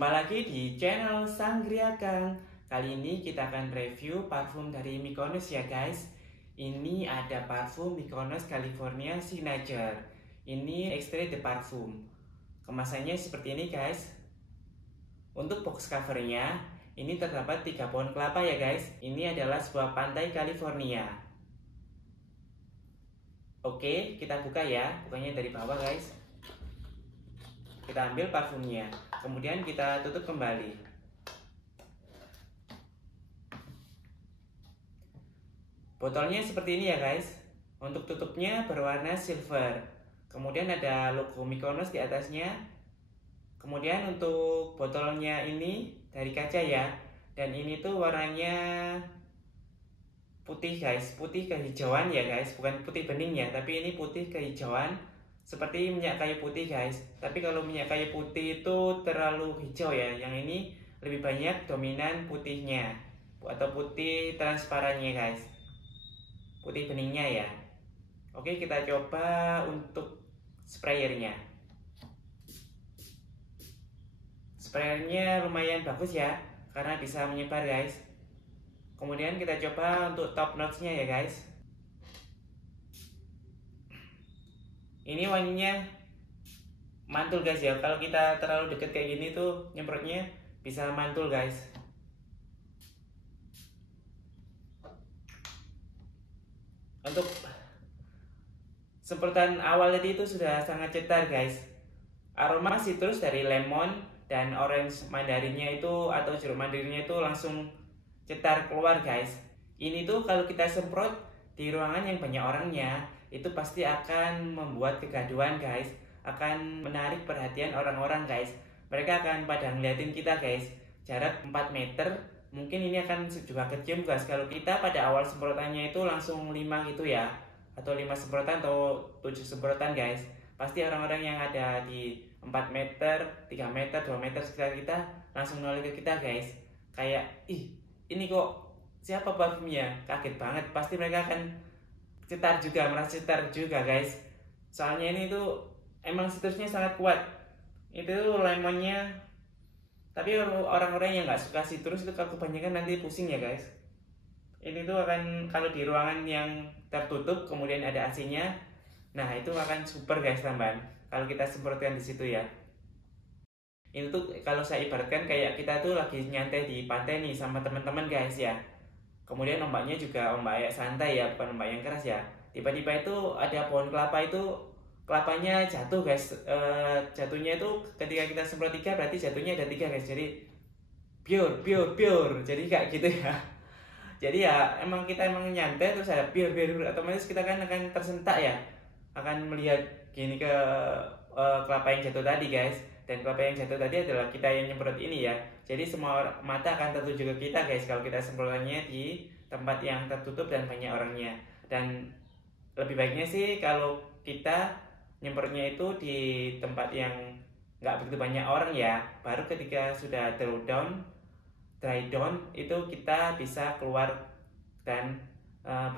Jumpa lagi di channel Sanggria Kang. Kali ini kita akan review parfum dari Mykonos ya guys. Ini ada parfum Mykonos California Signature. Ini extrait de parfum. Kemasannya seperti ini guys. Untuk box covernya, ini terdapat 3 pohon kelapa ya guys. Ini adalah sebuah pantai California. Oke, kita buka ya. Bukanya dari bawah guys. Kita ambil parfumnya, kemudian kita tutup kembali. Botolnya seperti ini ya guys. Untuk tutupnya berwarna silver. Kemudian ada logo Mykonos di atasnya. Kemudian untuk botolnya ini dari kaca ya. Dan ini tuh warnanya putih guys, putih kehijauan ya guys. Bukan putih bening ya, tapi ini putih kehijauan. Seperti minyak kayu putih guys. Tapi kalau minyak kayu putih itu terlalu hijau ya. Yang ini lebih banyak dominan putihnya atau putih transparannya guys. Putih beningnya ya. Oke, kita coba untuk sprayernya. Sprayernya lumayan bagus ya, karena bisa menyebar guys. Kemudian kita coba untuk top notes-nya ya guys. Ini wanginya mantul guys ya. Kalau kita terlalu deket kayak gini tuh nyemprotnya bisa mantul guys. Untuk semprotan awal tadi itu sudah sangat cetar guys. Aroma citrus dari lemon dan orange mandarinnya itu atau jeruk mandarinnya itu langsung cetar keluar guys. Ini tuh kalau kita semprot di ruangan yang banyak orangnya, itu pasti akan membuat kegaduhan guys, akan menarik perhatian orang-orang guys. Mereka akan pada ngeliatin kita guys. Jarak 4 meter mungkin ini akan juga kecium guys. Kalau kita pada awal semprotannya itu langsung 5 gitu ya, atau 5 semprotan atau 7 semprotan guys, pasti orang-orang yang ada di 4 meter, 3 meter, 2 meter sekitar kita langsung noleh ke kita guys. Kayak, ih ini kok siapa parfumnya? Kaget banget. Pasti mereka akan cetar juga, merasa cetar juga guys. Soalnya ini tuh emang citrusnya sangat kuat. Itu tuh lemonnya. Tapi orang-orang yang nggak suka citrus itu kalau kebanyakan nanti pusing ya guys. Ini tuh akan kalau di ruangan yang tertutup kemudian ada AC-nya, nah itu akan super guys tambahan. Kalau kita semprotkan di situ ya. Ini tuh kalau saya ibaratkan kayak kita tuh lagi nyantai di pantai nih sama teman-teman guys ya. Kemudian ombaknya juga ombak yang santai ya, bukan ombak yang keras ya. Tiba-tiba itu ada pohon kelapa itu, kelapanya jatuh guys. Jatuhnya itu ketika kita semprot 3 berarti jatuhnya ada 3 guys. Jadi biur. Jadi kayak gitu ya. Jadi ya emang kita nyantai terus ada biur, otomatis kita kan akan tersentak ya. Akan melihat gini ke kelapa yang jatuh tadi guys. Dan kelapa yang jatuh tadi adalah kita yang nyemprot ini ya. Jadi semua mata akan tertuju ke kita guys kalau kita semprotannya di tempat yang tertutup dan banyak orangnya. Dan lebih baiknya sih kalau kita nyemprotnya itu di tempat yang nggak begitu banyak orang ya. Baru ketika sudah dry down itu kita bisa keluar dan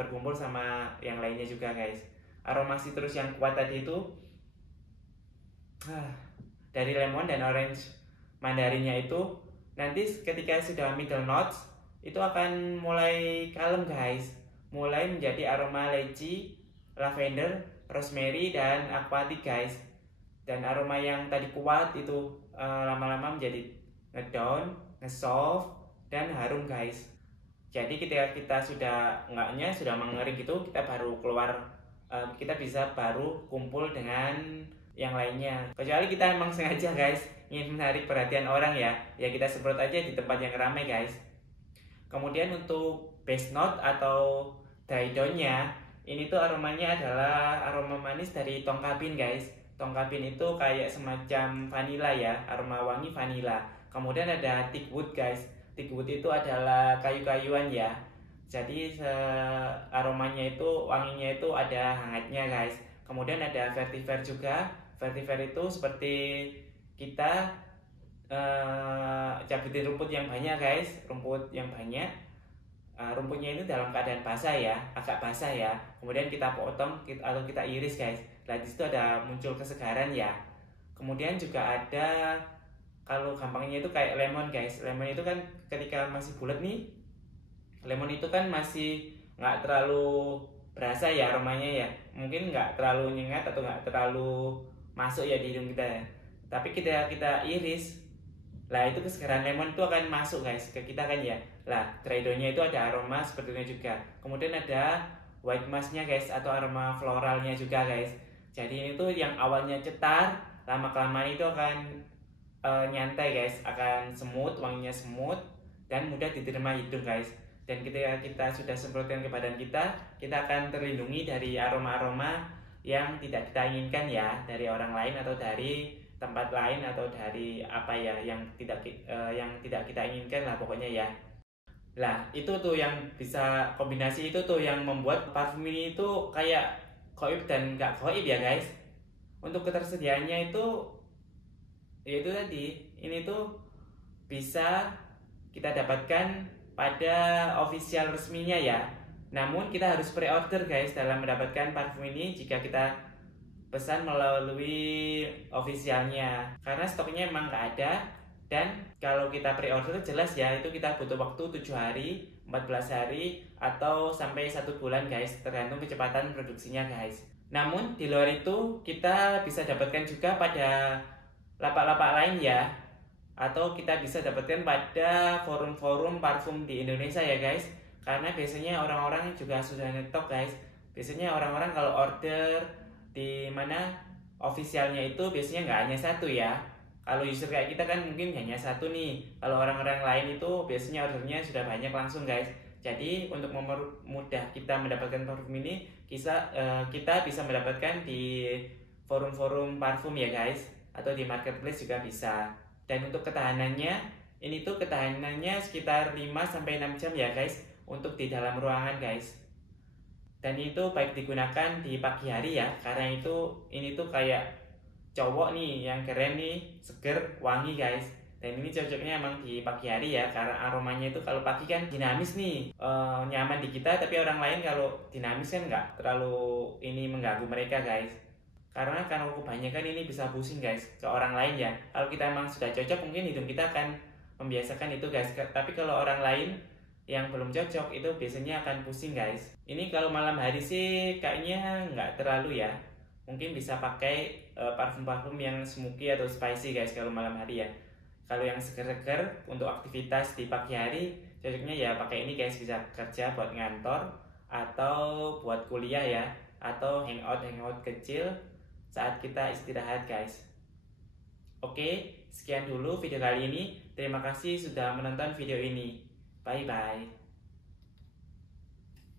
berkumpul sama yang lainnya juga guys. Aroma citrus yang kuat tadi itu dari lemon dan orange mandarinnya itu nanti ketika sudah middle notes itu akan mulai kalem guys, mulai menjadi aroma lychee, lavender, rosemary dan aquatic guys. Dan aroma yang tadi kuat itu lama-lama menjadi ngedown, ngesoft dan harum guys. Jadi ketika kita sudah mengering gitu, kita baru keluar, kita bisa baru kumpul dengan yang lainnya. Kecuali kita emang sengaja guys ingin menarik perhatian orang ya, kita semprot aja di tempat yang ramai guys. Kemudian untuk base note atau dry down-nya, ini tuh aromanya adalah aroma manis dari tongkapin guys. Tongkapin itu kayak semacam vanila ya, aroma wangi vanila. Kemudian ada teak wood guys. Teak wood itu adalah kayu-kayuan ya. Jadi aromanya itu, wanginya itu ada hangatnya guys. Kemudian ada vetiver juga. Vetiver itu seperti kita cabutin rumput yang banyak guys, rumputnya itu dalam keadaan basah ya, agak basah ya. Kemudian kita potong atau kita iris guys. Nah di situ ada muncul kesegaran ya. Kemudian juga ada kalau gampangnya itu kayak lemon guys. Lemon itu kan ketika masih bulat nih, lemon itu kan masih nggak terlalu berasa ya aromanya ya, mungkin nggak terlalu nyengat atau nggak terlalu masuk ya di hidung kita ya. Tapi kita iris, lah itu kesegaran lemon itu akan masuk guys ke kita kan ya. Lah dry daunnya itu ada aroma seperti ini juga. Kemudian ada white musknya guys, atau aroma floralnya juga guys. Jadi ini tuh yang awalnya cetar, lama kelamaan itu akan nyantai guys, akan smooth, wanginya smooth dan mudah diterima hidung guys. Dan ketika kita sudah semprotkan ke badan kita akan terlindungi dari aroma-aroma yang tidak kita inginkan ya, dari orang lain atau dari tempat lain atau dari apa ya yang tidak kita inginkan lah pokoknya ya. Lah itu tuh yang bisa kombinasi itu tuh yang membuat parfum ini itu kayak goib dan nggak goib ya guys. Untuk ketersediaannya itu yaitu tadi, ini tuh bisa kita dapatkan pada official resminya ya. Namun kita harus pre-order guys dalam mendapatkan parfum ini jika kita pesan melalui officialnya, karena stoknya emang nggak ada. Dan kalau kita pre-order jelas ya itu kita butuh waktu 7 hari, 14 hari, atau sampai 1 bulan guys, tergantung kecepatan produksinya guys. Namun di luar itu kita bisa dapatkan juga pada lapak-lapak lain ya, atau kita bisa dapatkan pada forum-forum parfum di Indonesia ya guys. Karena biasanya orang-orang juga sudah nyetok guys. Biasanya orang-orang kalau order di mana officialnya itu biasanya nggak hanya satu ya. Kalau user kayak kita kan mungkin hanya satu nih. Kalau orang-orang lain itu biasanya ordernya sudah banyak langsung guys. Jadi untuk mempermudah kita mendapatkan parfum ini, kita bisa mendapatkan di forum-forum parfum ya guys, atau di marketplace juga bisa. Dan untuk ketahanannya, ini tuh ketahanannya sekitar 5-6 jam ya guys, untuk di dalam ruangan guys. Dan itu baik digunakan di pagi hari ya, karena ini tuh kayak cowok nih yang keren nih, seger, wangi guys. Dan ini cocoknya emang di pagi hari ya, karena aromanya itu kalau pagi kan dinamis nih, nyaman di kita. Tapi orang lain kalau dinamis kan nggak terlalu ini mengganggu mereka guys. Karena kebanyakan ini bisa pusing guys ke orang lain ya. Kalau kita emang sudah cocok, mungkin hidung kita akan membiasakan itu guys. Tapi kalau orang lain yang belum cocok itu biasanya akan pusing guys. Ini kalau malam hari sih kayaknya nggak terlalu ya. Mungkin bisa pakai parfum-parfum yang smoky atau spicy guys kalau malam hari ya. Kalau yang seger-seger untuk aktivitas di pagi hari, cocoknya ya pakai ini guys. Bisa kerja buat ngantor atau buat kuliah ya, atau hangout kecil saat kita istirahat guys. Oke, sekian dulu video kali ini. Terima kasih sudah menonton video ini. Bye bye.